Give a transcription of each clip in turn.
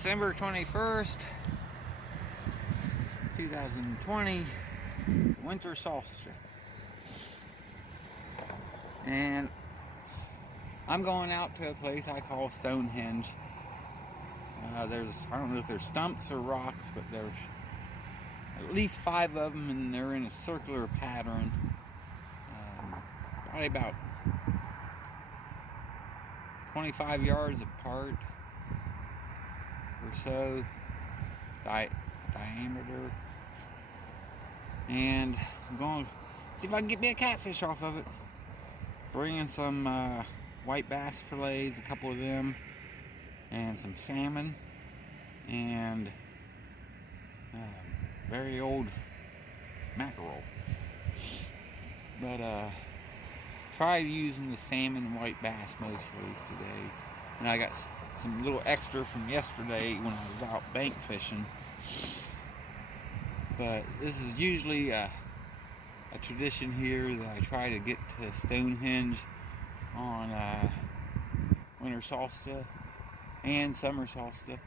December 21st, 2020, winter solstice. And I'm going out to a place I call Stonehenge. I don't know if there's stumps or rocks, but there's at least 5 of them, and they're in a circular pattern. Probably about 25 yards apart or so diameter, and I'm going to see if I can get me a catfish off of it. Bringing some white bass fillets, a couple of them, and some salmon, and very old mackerel. But tried using the salmon and white bass mostly today, and I got some little extra from yesterday when I was out bank fishing. But this is usually a tradition here that I try to get to Stonehenge on winter solstice and summer solstice.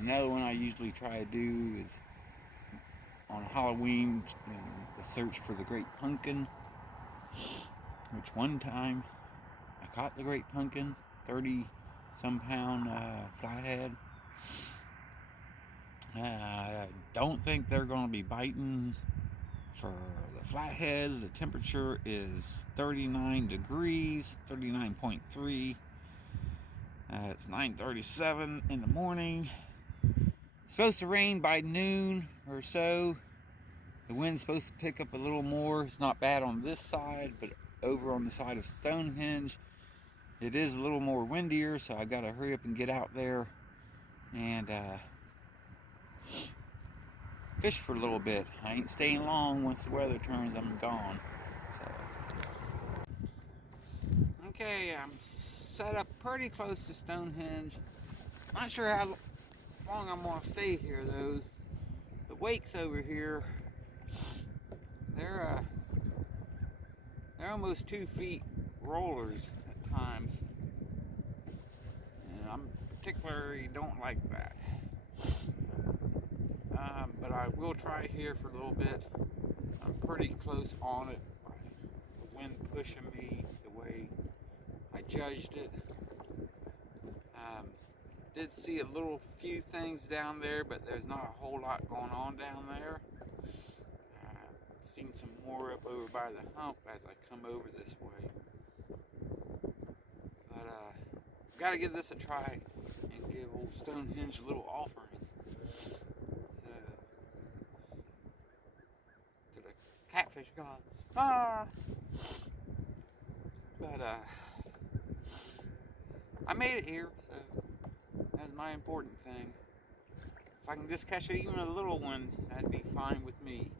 Another one I usually try to do is on Halloween, the search for the great pumpkin, which one time I caught the great pumpkin, 30-some pound flathead. I don't think they're going to be biting for the flatheads. The temperature is 39 degrees, 39.3. It's 9:37 in the morning. It's supposed to rain by noon or so. The wind's supposed to pick up a little more. It's not bad on this side, but over on the side of Stonehenge, it is a little more windier, so I got to hurry up and get out there and fish for a little bit. I ain't staying long. Once the weather turns, I'm gone. So. Okay, I'm set up pretty close to Stonehenge. Not sure how long I'm going to stay here though. The wakes over here, they're almost 2 feet rollers at times, and I particularly don't like that. But I will try here for a little bit. I'm pretty close on it by the wind pushing me the way I judged it. Did see a few things down there, but there's not a whole lot going on down there. Seen some more up over by the hump as I come over this way. But gotta give this a try and give old Stonehenge a little offering. So, to the catfish gods. But I made it here, so that's my important thing. If I can just catch even a little one, that'd be fine with me.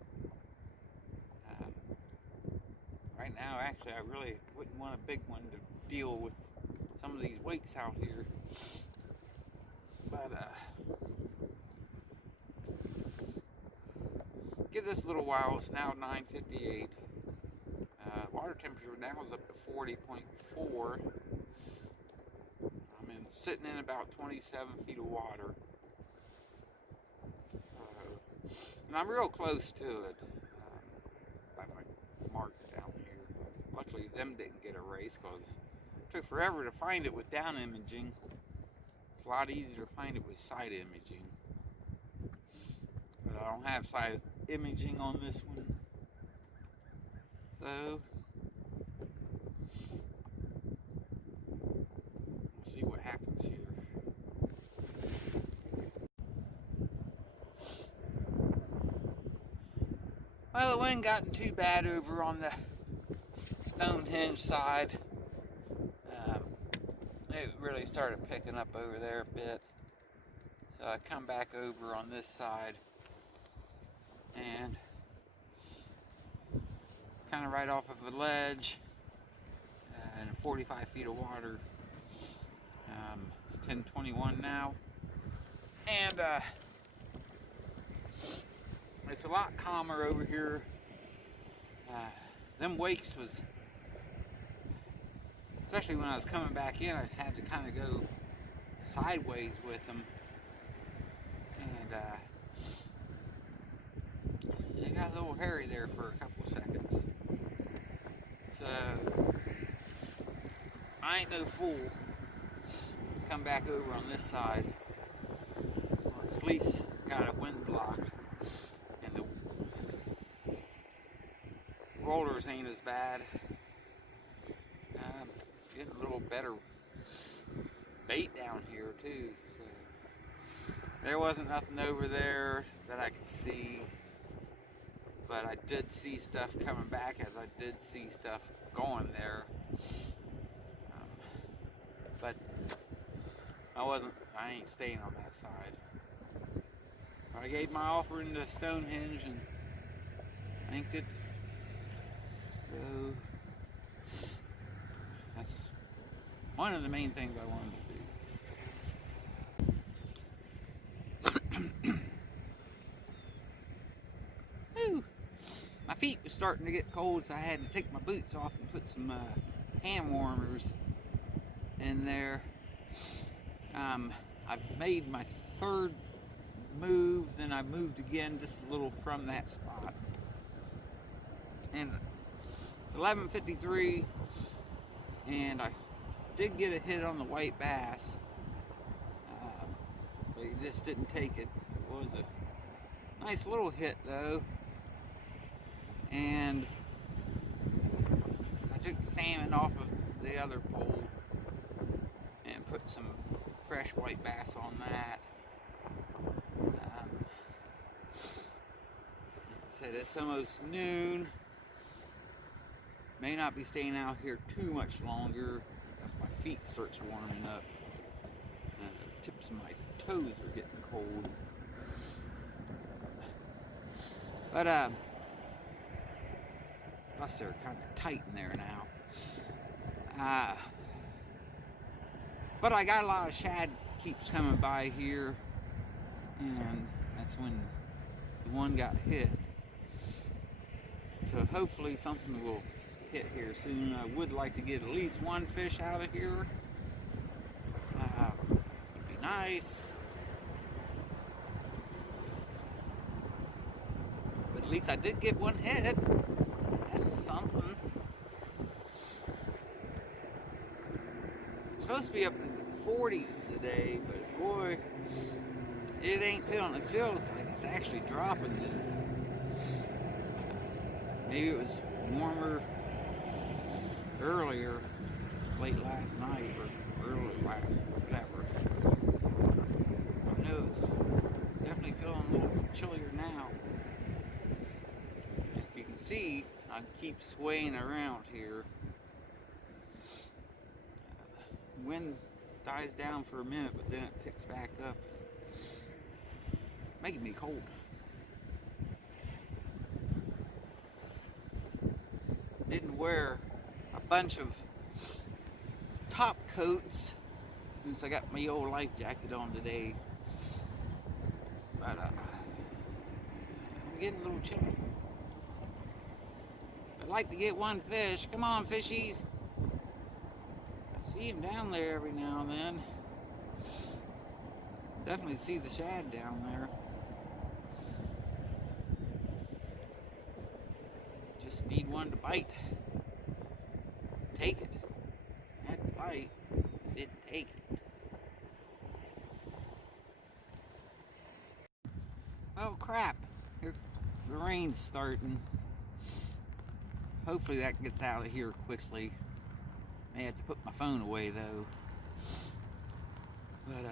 Right now, actually, I really wouldn't want a big one to deal with some of these wakes out here. But give this a little while. It's now 9:58. Water temperature now is up to 40.4. I'm sitting in about 27 feet of water. So, and I'm real close to it. By my marks down here. Luckily, them didn't get erased because it took forever to find it with down imaging. It's a lot easier to find it with side imaging. But I don't have side imaging on this one. So, we'll see what happens here. Well, the wind gotten too bad over on the Stonehenge side. It really started picking up over there a bit. So I come back over on this side and kind of right off of a ledge and 45 feet of water. It's 10:21 now, and it's a lot calmer over here. Them wakes was especially when I was coming back in, I had to kind of go sideways with them, and it got a little hairy there for a couple of seconds. So I ain't no fool. Come back over on this side, or at least got a wind block, and the rollers ain't as bad. Getting a little better bait down here too. So there wasn't nothing over there that I could see, but I did see stuff coming back as I did see stuff going there. But I ain't staying on that side. I gave my offering to Stonehenge and thanked it. So that's one of the main things I wanted to do. Ooh, my feet were starting to get cold, so I had to take my boots off and put some hand warmers in there. I've made my third move, then I moved again just a little from that spot. And it's 11:53, and I did get a hit on the white bass, but he just didn't take it. It was a nice little hit though. And I took the salmon off of the other pole and put some fresh white bass on that. Said it's almost noon. May not be staying out here too much longer as my feet starts warming up. The tips of my toes are getting cold. But plus they're kind of tight in there now. But I got a lot of shad keeps coming by here, and that's when the one got hit. So hopefully something will hit here soon. I would like to get at least one fish out of here. Would be nice. But at least I did get one hit. That's something. It's supposed to be up in the 40s today, but boy, it ain't feeling. It feels like it's actually dropping then. Maybe it was warmer earlier, late last night, or early last, whatever. I know it's definitely feeling a little chillier now. As you can see, I keep swaying around here. Wind dies down for a minute, but then it picks back up, making me cold. Didn't wear a bunch of top coats since I got my old life jacket on today, but I'm getting a little chilly. I'd like to get one fish. Come on, fishies. I see him down there every now and then. Definitely see the shad down there. Just need one to bite. Take it. Had to bite. Didn't take it. Oh crap. Here, the rain's starting. Hopefully that gets out of here quickly. May have to put my phone away though. But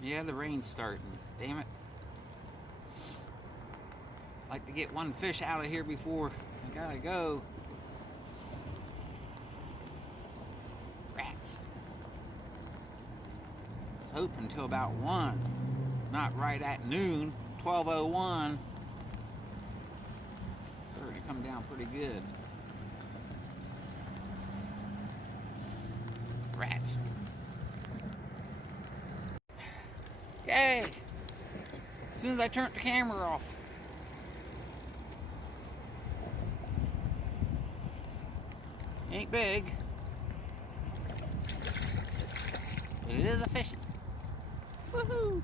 yeah, the rain's starting. Damn it. I'd like to get one fish out of here before I gotta go. Rats. I was hoping until about 1. Not right at noon. 12:01. Starting to come down pretty good. Rats. Yay! As soon as I turned the camera off. Ain't big. But it is a fishing. Woohoo!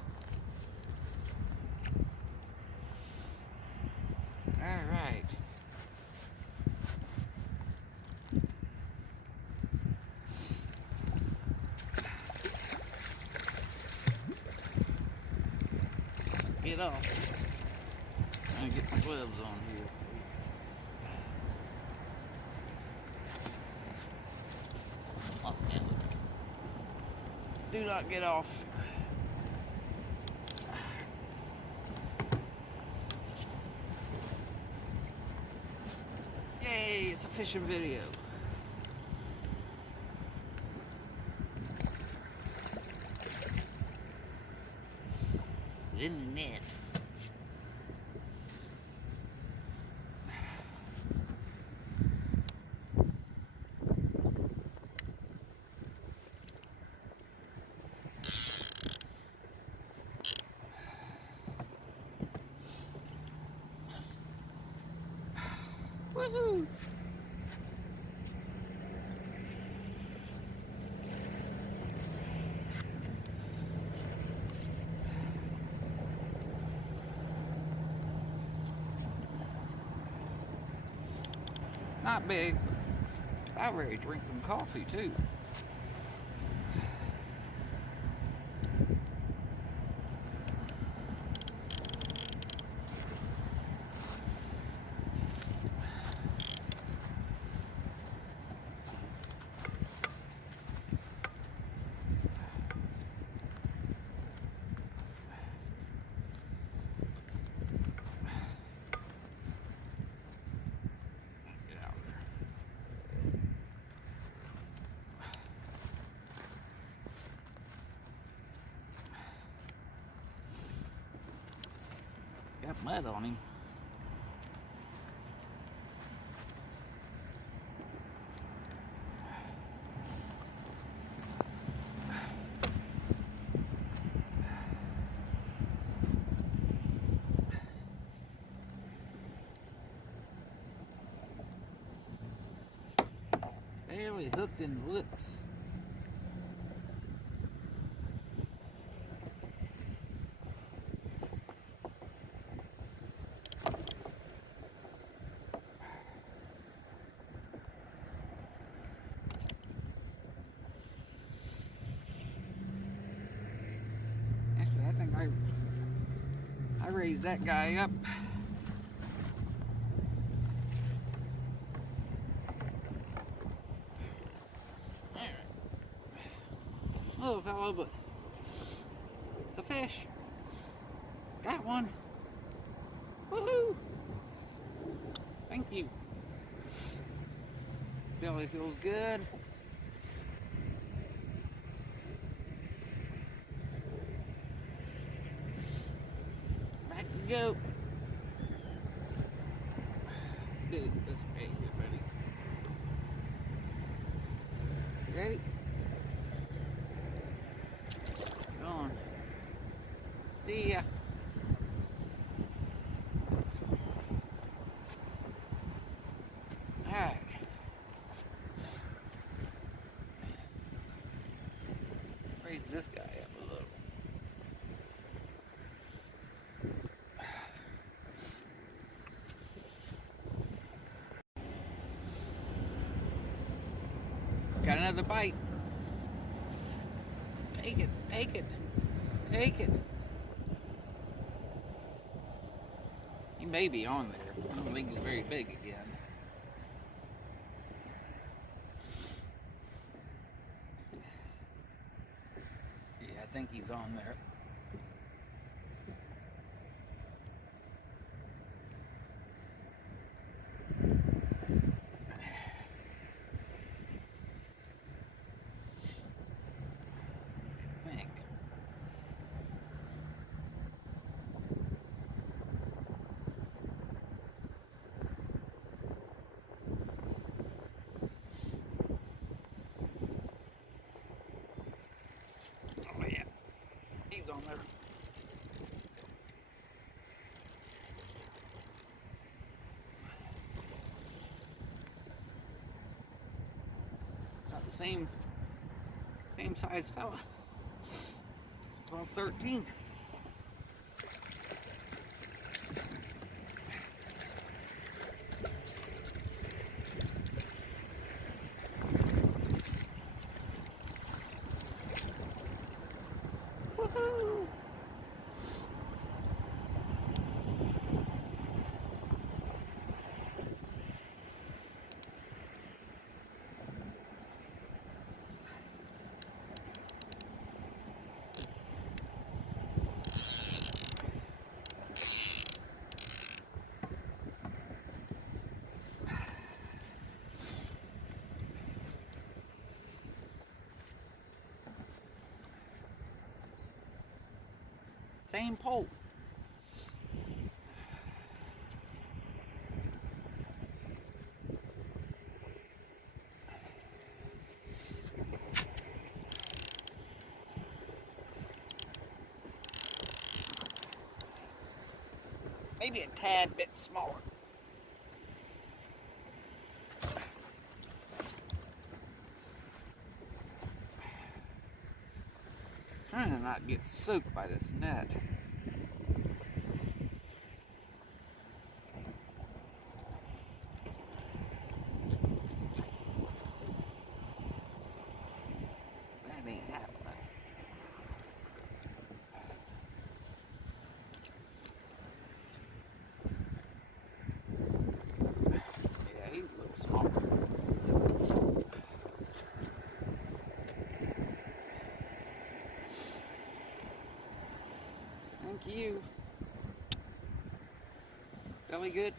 Alright. Get off. I'm gonna get my gloves on here. Oh, man. Do not get off. Yay, it's a fishing video. In the net. Woohoo! Not big. I already drink some coffee too. Got mud on him. Barely hooked in the lips. I think I raised that guy up. Hello, fellow, but it's a fish. Got one. Woohoo! Thank you. Belly feels good. Back you go. Dude, let's get ready. Ready? Go on. See ya. Alright. Raise this guy up a little. Got another bite. Take it, take it, take it. He may be on there. I don't think he's very big again. Yeah, I think he's on there. On there. Got the same size fella. across 13. Woohoo! Same pole. Maybe a tad bit smaller. Trying to not get soaked by this net. That ain't happening. Yeah, he's a little smaller. Thank you. Belly good?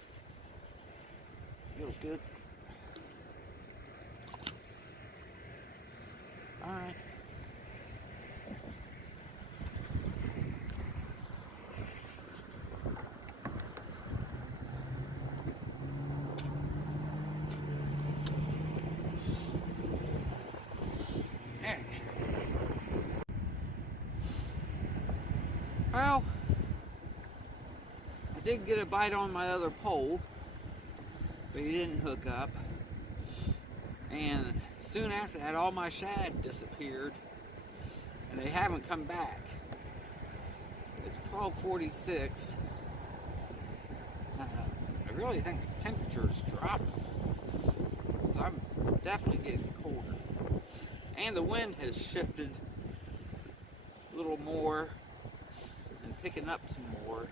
Feels good. Alright. Well, I did get a bite on my other pole, but he didn't hook up. And soon after that, all my shad disappeared, and they haven't come back. It's 12:46. I really think the temperature's dropping. So I'm definitely getting colder. And the wind has shifted a little more and picking up some more.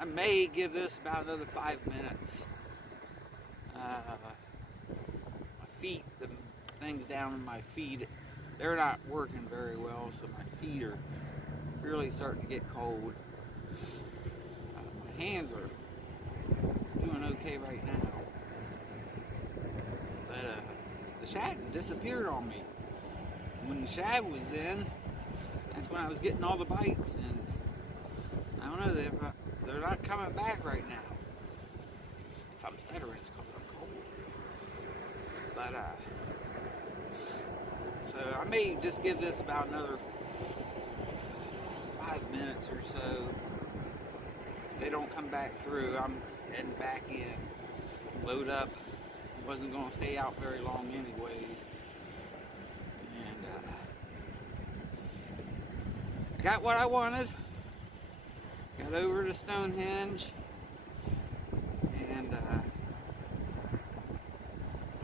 I may give this about another 5 minutes. My feet, the things down in my feet, they're not working very well, so my feet are really starting to get cold. My hands are doing okay right now. But the shad disappeared on me. When the shad was in, that's when I was getting all the bites, and I don't know, they're not coming back right now. If I'm stuttering, it's because I'm cold. But, so I may just give this about another 5 minutes or so. If they don't come back through, I'm heading back in. Load up. Wasn't going to stay out very long anyways. And, I got what I wanted. Got over to Stonehenge, and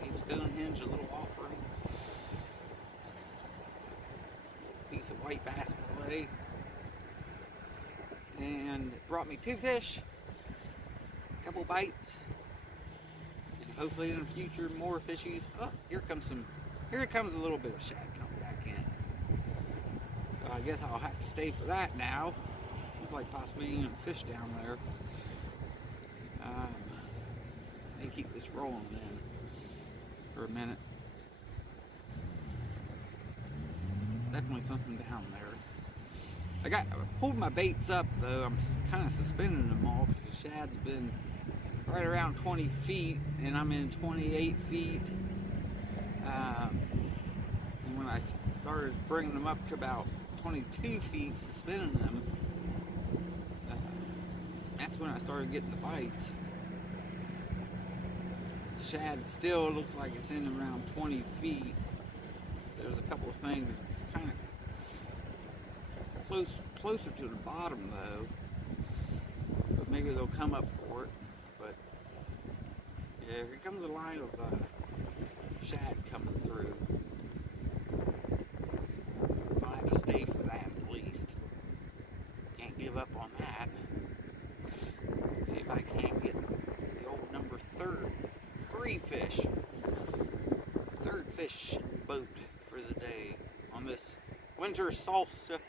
gave Stonehenge a little offering. A piece of white bass fillet. And it brought me 2 fish, a couple bites, and hopefully in the future more fishies. Oh, here comes a little bit of shad coming back in. So I guess I'll have to stay for that now. Looks like possibly even fish down there. May keep this rolling then for a minute. Definitely something down there. I pulled my baits up though. I'm kind of suspending them all because the shad's been right around 20 feet and I'm in 28 feet. And when I started bringing them up to about 22 feet, suspending them, that's when I started getting the bites. The shad still looks like it's in around 20 feet. There's a couple of things that's kind of closer to the bottom though, but maybe they'll come up for it. But yeah, here comes a line of shad coming through. I'll have to stay for that at least. Can't give up on that. See if I can't get the old number three fish. Third fish boat for the day on this winter solstice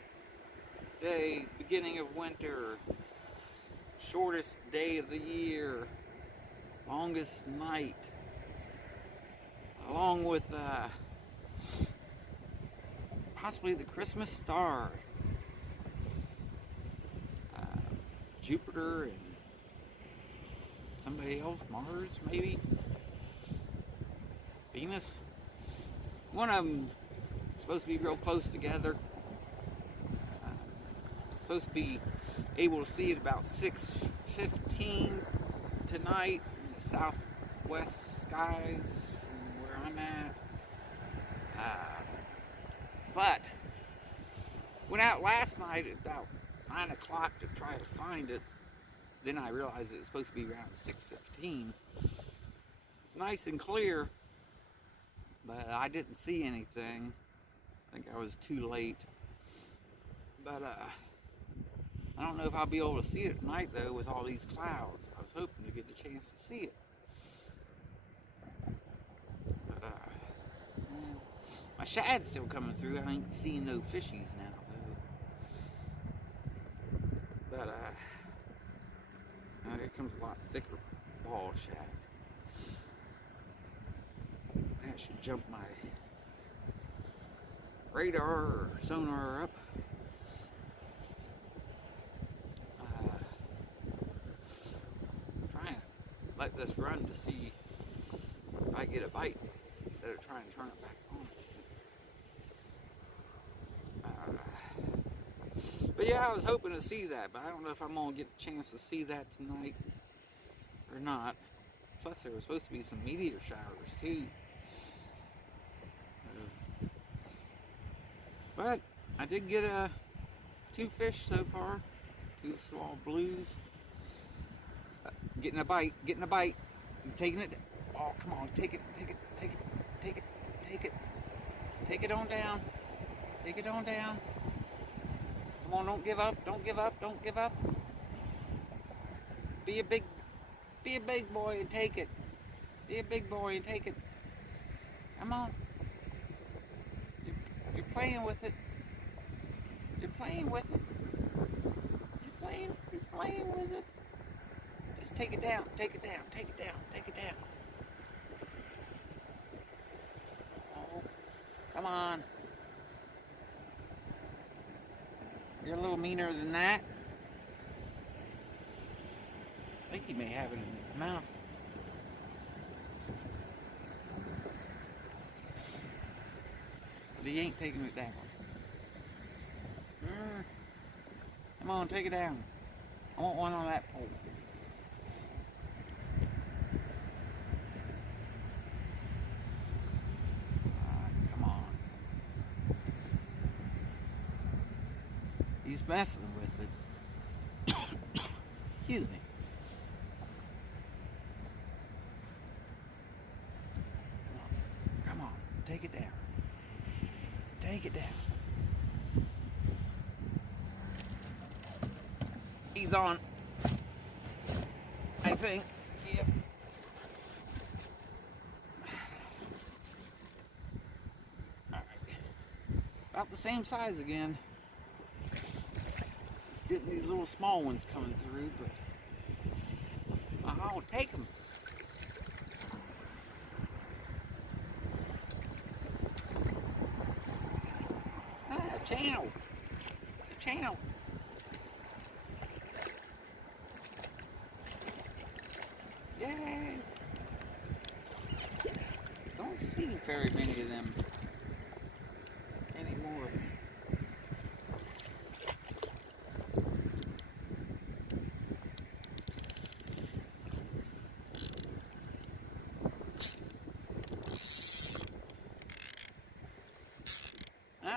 day, beginning of winter, shortest day of the year, longest night, along with possibly the Christmas star, Jupiter and somebody else, Mars maybe, Venus. One of them's supposed to be real close together. Supposed to be able to see it about 6:15 tonight in the southwest skies from where I'm at. But went out last night at about 9 o'clock to try to find it. Then I realized it was supposed to be around 6:15. It's nice and clear, but I didn't see anything. I think I was too late. But I don't know if I'll be able to see it at night though with all these clouds. I was hoping to get the chance to see it. But my shad's still coming through. I ain't seeing no fishies now though. But here comes a lot thicker ball shad. That should jump my radar or sonar up. Trying to let this run to see if I get a bite instead of trying to turn it back on. But yeah, I was hoping to see that, but I don't know if I'm going to get a chance to see that tonight or not. Plus there was supposed to be some meteor showers too. But I did get 2 fish so far, 2 small blues. Getting a bite, He's taking it. Oh, come on, take it. Take it on down. Take it on down. Come on, don't give up. Be a big boy and take it. Be a big boy and take it. Come on. You're playing with it. He's playing with it. Just take it down. Oh, come on. You're a little meaner than that. I think he may have it in his mouth. But he ain't taking it down. Come on, take it down. I want one on that pole. Come on. He's messing with it. Excuse me. Come on. Take it down. Take it down. He's on. I think. Yep. Alright. About the same size again. Just getting these little small ones coming through, but I'll take them. Channel. The channel. Yay! Don't see very many of them anymore.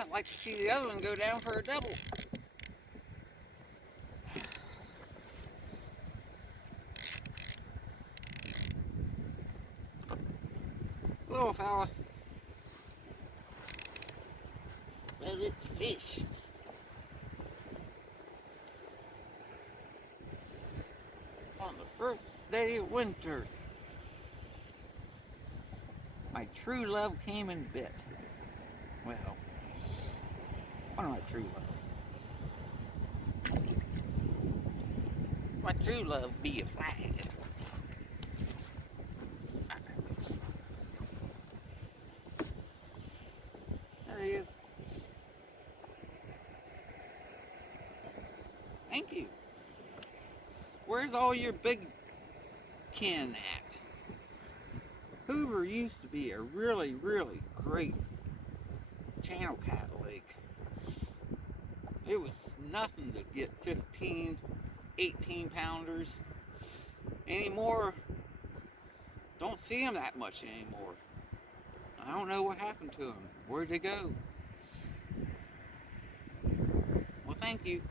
I'd like to see the other one go down for a double. Little fella. But it's fish. On the first day of winter, my true love came and bit. Well, one of my true loves. My true love be a flathead. There he is. Thank you. Where's all your big kin at? Hoover used to be a really, really great channel cat lake. It was nothing to get 15, 18 pounders. Anymore, don't see them that much anymore. I don't know what happened to them. Where'd they go? Well, thank you.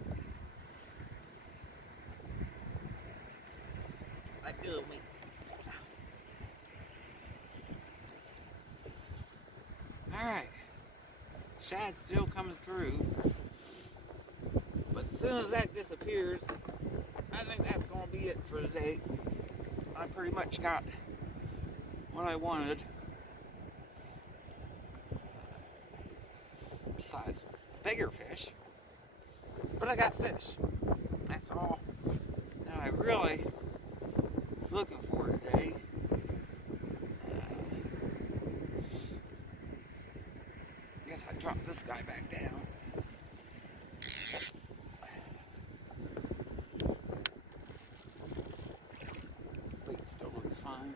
Let go of me. Alright. Shad's still coming through. But as soon as that disappears, I think that's going to be it for today. I pretty much got what I wanted. Besides bigger fish. But I got fish. That's all that I really was looking for today. Guess I dropped this guy back down. Wait, still looks fine.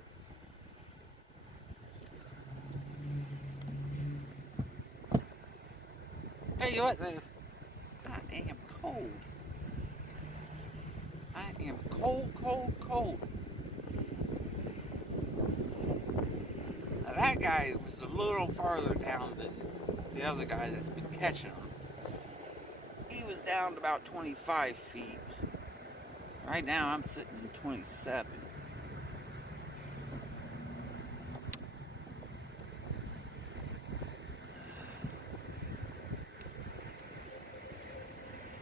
Tell you what though, I am cold. I am cold, cold, cold. Now that guy was a little farther down than the other guy that's been catching them. He was down to about 25 feet. Right now I'm sitting in 27.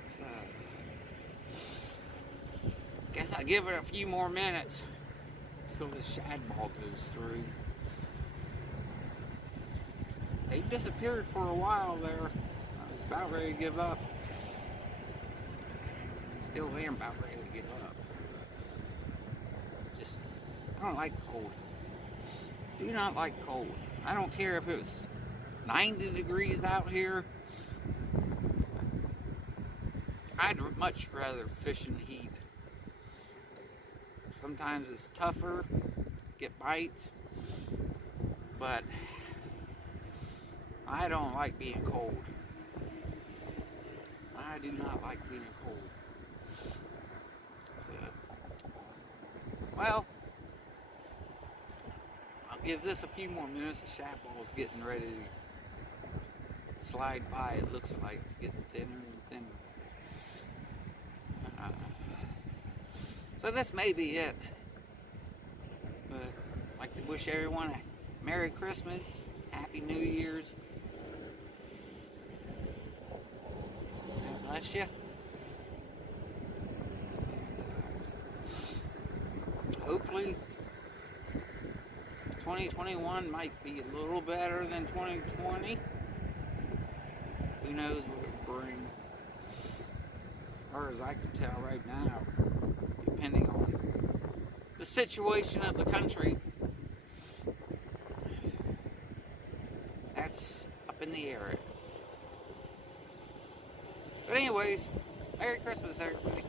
So, guess I'll give it a few more minutes until the shad ball goes through. They disappeared for a while there. I was about ready to give up. Still am about ready to give up. Just, I don't like cold. Do not like cold. I don't care if it was 90 degrees out here. I'd much rather fish in heat. Sometimes it's tougher, get bites, but I don't like being cold. I do not like being cold. So, well, I'll give this a few more minutes. The shad ball's getting ready to slide by. It looks like it's getting thinner and thinner. So this may be it. But I'd like to wish everyone a Merry Christmas, Happy New Year's. God bless you. Hopefully 2021 might be a little better than 2020. Who knows what it'll bring. As far as I can tell right now, depending on the situation of the country, that's up in the air. But anyways, Merry Christmas, everybody.